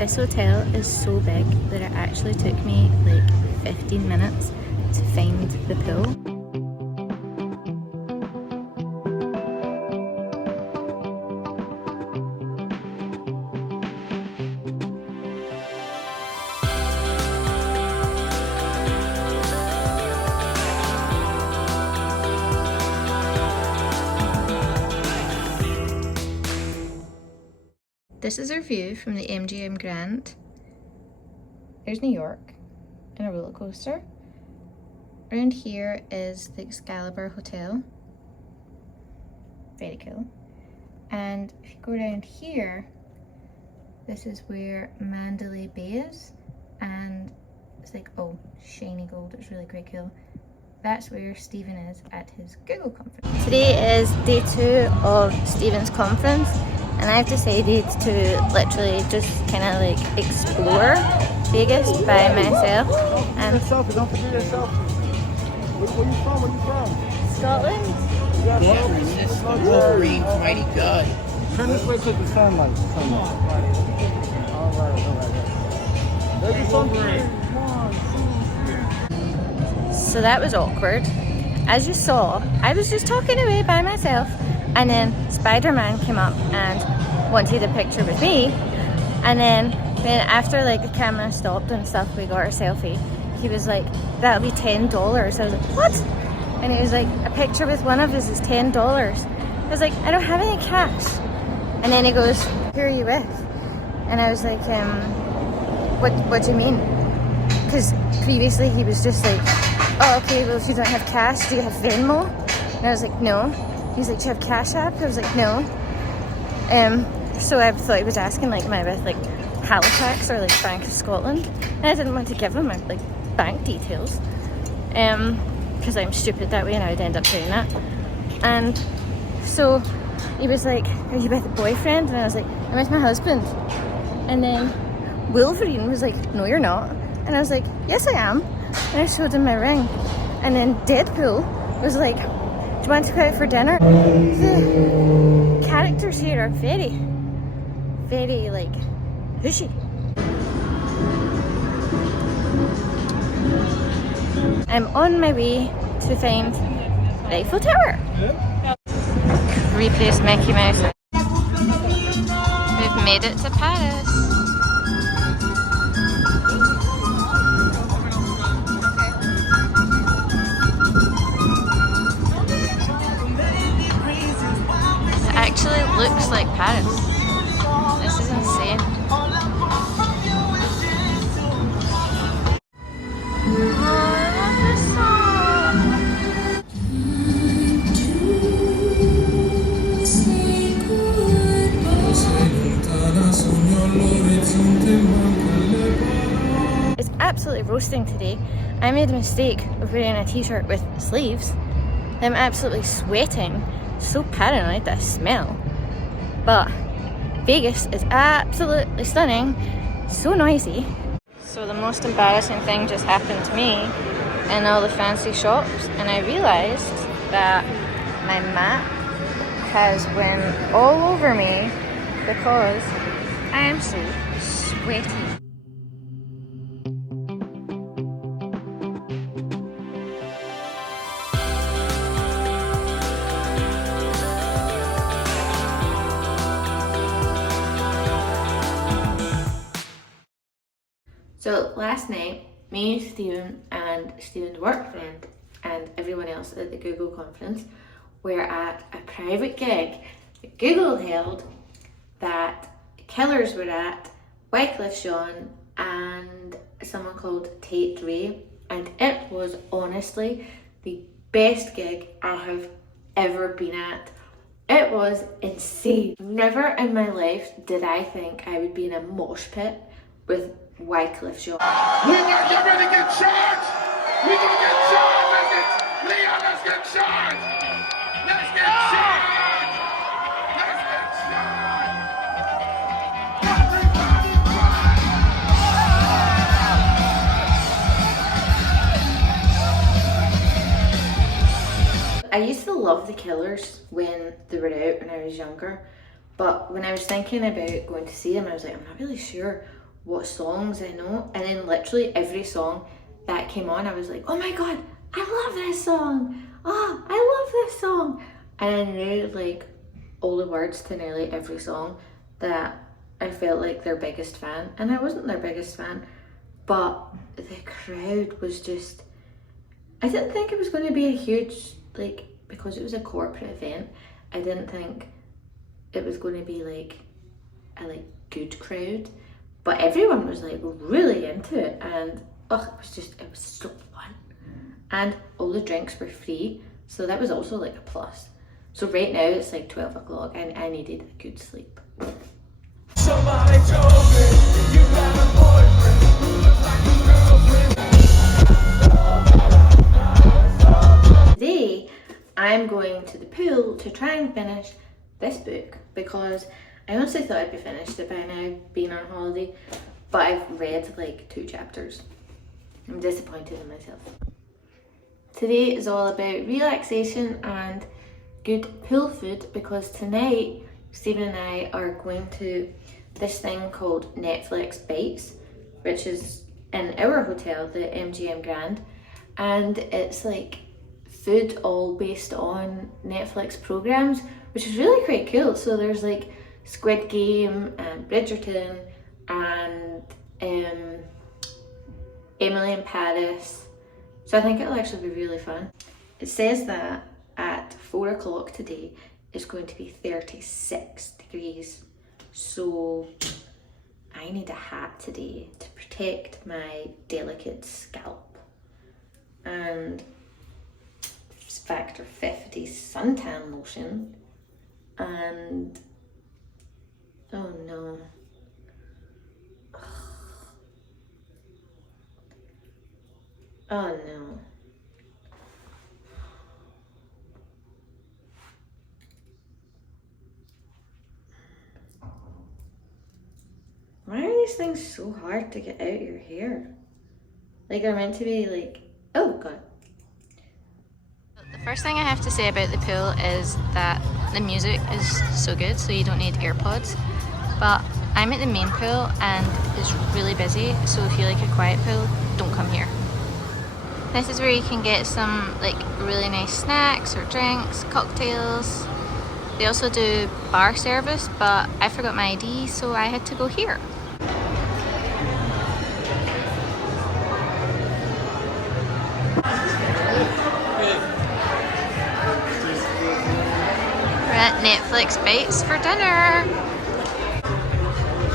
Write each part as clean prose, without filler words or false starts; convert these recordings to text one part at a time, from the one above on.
This hotel is so big that it actually took me like 15 minutes to find the pool. This is our view from the MGM Grand. There's New York and a roller coaster. Around here is the Excalibur Hotel. Very cool. And if you go around here, this is where Mandalay Bay is. And it's like, oh, shiny gold, it's really quite cool. That's where Stephen is at his Google conference. Today is day 2 of Stephen's conference. And I've decided to literally just kind of like explore Vegas by myself. And Don't forget your selfie. Where you from? Where you from? Scotland? Yeah, resist the Wolverine's mighty gut. Turn this way to the sunlight. All right. There's the Wolverine. So that was awkward. As you saw, I was just talking away by myself. And then Spider-Man came up and wanted a picture with me. And then after like the camera stopped and stuff, we got our selfie. He was like, that'll be $10. I was like, what? And he was like, a picture with one of us is $10. I was like, I don't have any cash. And then he goes, who are you with? And I was like, what do you mean? Because previously he was just like, oh, okay, well if you don't have cash, do you have Venmo? And I was like, no. He's like, do you have Cash App? I was like, no. So I thought he was asking, like, am I with, like, Halifax or, like, Bank of Scotland? And I didn't want to give him my, like, bank details. Because I'm stupid that way and I would end up doing that. And so he was like, are you with a boyfriend? And I was like, I'm with my husband. And then Wolverine was like, no, you're not. And I was like, yes, I am. And I showed him my ring. And then Deadpool was like, do you want to go out for dinner? The characters here are very, like, pushy. I'm on my way to find the Eiffel Tower. Replace Mickey Mouse. We've made it to Paris. Actually looks like Paris. This is insane. Oh, I love this song. It's absolutely roasting today. I made a mistake of wearing a t-shirt with sleeves. I'm absolutely sweating. So paranoid that I smell. But Vegas is absolutely stunning, so noisy. So the most embarrassing thing just happened to me in all the fancy shops, and I realized that my map has went all over me because I am so sweaty. So last night, me, Stephen, and Stephen's work friend, and everyone else at the Google conference were at a private gig that Google held that Killers were at, Wyclef Jean, and someone called Tate Ray, and it was honestly the best gig I have ever been at. It was insane. Never in my life did I think I would be in a mosh pit with Wyclef Jean. We're gonna get ready to get charged! We're gonna get charged! Leon, let's get charged! Let's get charged! Let's get charged! Everybody I used to love the Killers when they were out when I was younger, but when I was thinking about going to see them, I was like, I'm not really sure what songs I know, and then literally every song that came on, I was like, oh my god, I love this song. Oh, I love this song. And I knew like all the words to nearly every song that I felt like their biggest fan. And I wasn't their biggest fan, but the crowd was just, I didn't think it was going to be a huge, like, because it was a corporate event, I didn't think it was going to be like a good crowd, but everyone was like really into it, and oh, it was so fun. And all the drinks were free, so that was also like a plus. So right now it's like 12 o'clock and I needed a good sleep. Somebody told me you got a boyfriend who looks like a girlfriend. Today I'm going to the pool to try and finish this book, because I honestly thought I'd be finished it by now, being on holiday, but I've read like 2 chapters. I'm disappointed in myself. Today is all about relaxation and good pool food, because tonight Stephen and I are going to this thing called Netflix Bites, which is in our hotel, the MGM Grand, and it's like food all based on Netflix programs, which is really quite cool. So there's like Squid Game and Bridgerton and Emily in Paris. So I think it'll actually be really fun. It says that at 4 o'clock today it's going to be 36 degrees. So I need a hat today to protect my delicate scalp. And Factor 50 suntan lotion. And oh no. Oh no. Why are these things so hard to get out of your hair? Like they're meant to be like, oh god. The first thing I have to say about the pool is that the music is so good, so you don't need AirPods. But I'm at the main pool and it's really busy, so if you like a quiet pool, don't come here. This is where you can get some like really nice snacks or drinks, cocktails. They also do bar service, but I forgot my ID, so I had to go here. We're at Netflix Bites for dinner.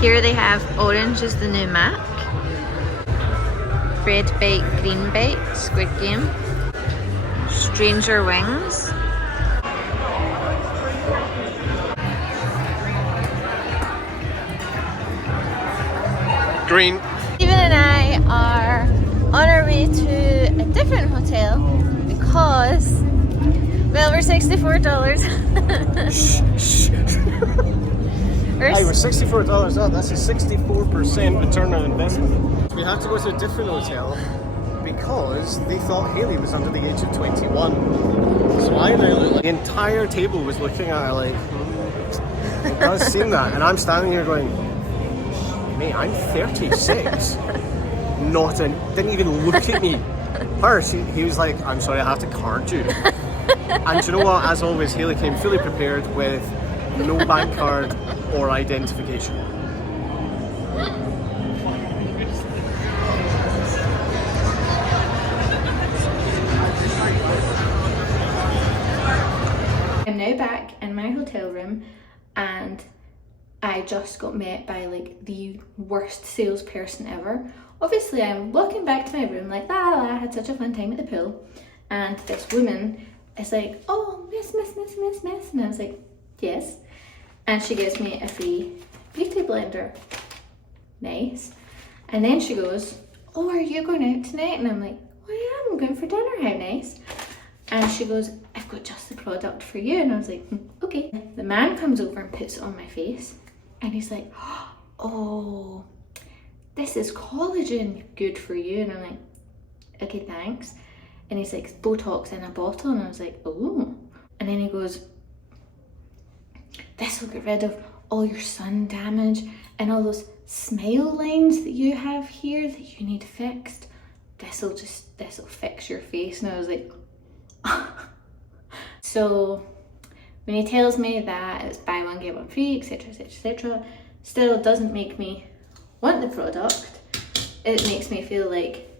Here they have orange is the new Mac, red bite, green bite, Squid Game, Stranger Wings, Green. Stephen and I are on our way to a different hotel because, well, we're $64. Hey, we're $64 up. That's a 64% return on investment. We had to go to a different hotel because they thought Hayley was under the age of 21. So I now look like the entire table was looking at her like, it does seem that. And I'm standing here going, mate, I'm 36. Didn't even look at me. He was like, I'm sorry, I have to card you. And do you know what? As always, Hayley came fully prepared with no bank card or identification. I'm now back in my hotel room and I just got met by like the worst salesperson ever. Obviously I'm walking back to my room like, I had such a fun time at the pool, and this woman is like, oh, miss. And I was like, yes. And she gives me a free beauty blender. Nice. And then she goes, oh, are you going out tonight? And I'm like, oh yeah, I'm going for dinner, how nice. And she goes, I've got just the product for you. And I was like, okay. The man comes over and puts it on my face. And he's like, oh, this is collagen, good for you. And I'm like, okay, thanks. And he's like, Botox in a bottle. And I was like, oh. And then he goes, this will get rid of all your sun damage and all those smile lines that you have here that you need fixed. This'll fix your face. And I was like, so when he tells me that it's buy one get one free, etc, etc, etc, still doesn't make me want the product. It makes me feel like,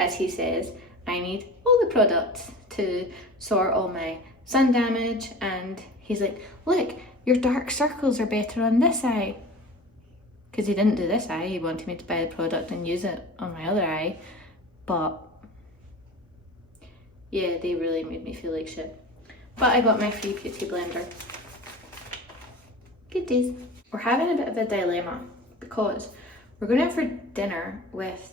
as he says, I need all the products to sort all my sun damage. And he's like, look, your dark circles are better on this eye. Because he didn't do this eye, he wanted me to buy the product and use it on my other eye. But yeah, they really made me feel like shit. But I got my free beauty blender. Good days. We're having a bit of a dilemma because we're going out for dinner with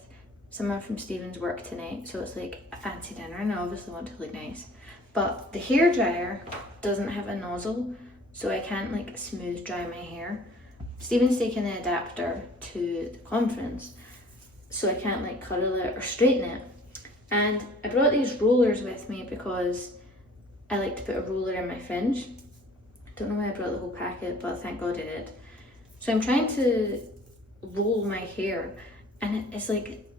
someone from Stephen's work tonight. So it's like a fancy dinner and I obviously want to look nice. But the hairdryer doesn't have a nozzle, so I can't like smooth dry my hair. Stephen's taking the adapter to the conference, so I can't like curl it or straighten it. And I brought these rollers with me because I like to put a roller in my fringe. Don't know why I brought the whole packet, but thank God I did. So I'm trying to roll my hair, and it's like,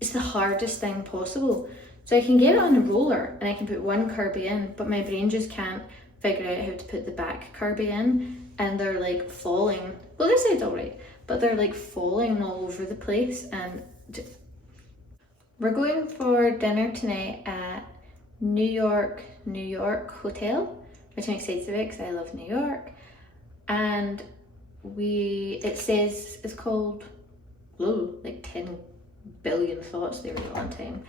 it's the hardest thing possible. So I can get it on a roller and I can put one Kirby in, but my brain just can't figure out how to put the back Kirby in, and they're like falling. Well, this side's alright, but they're like falling all over the place. And we're going for dinner tonight at New York Hotel, which I'm excited about because I love New York. And it says it's called, like 10 billion thoughts there at one time.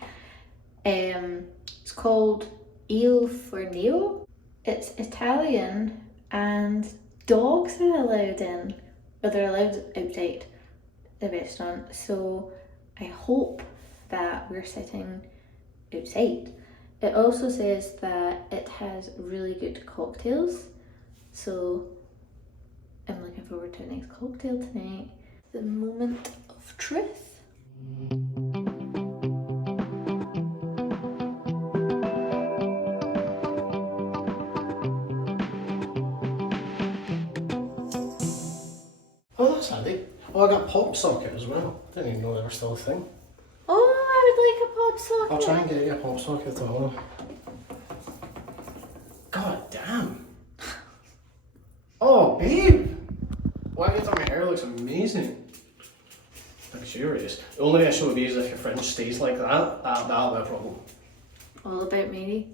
It's called Il Forneo. It's Italian and dogs are allowed in, but they're allowed outside the restaurant. So I hope that we're sitting outside. It also says that it has really good cocktails. So I'm looking forward to a nice cocktail tonight. The moment of truth. Oh, that's handy. Oh, I got pop socket as well. Didn't even know they were still a thing. Oh, I would like a pop socket. I'll try and get you a pop socket tomorrow. God damn. Oh, babe. What I get on my hair looks amazing. Luxurious. The only issue would be is if your fringe stays like that, that'll be a problem. All about Mary.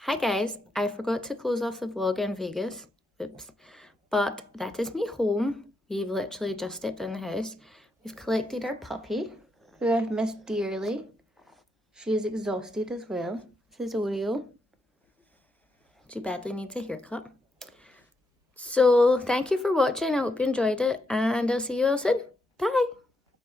Hi guys, I forgot to close off the vlog in Vegas. Oops. But that is me home. We've literally just stepped in the house. We've collected our puppy, who I've missed dearly. She is exhausted as well. This is Oreo. She badly needs a haircut. So thank you for watching. I hope you enjoyed it, and I'll see you all soon. Bye!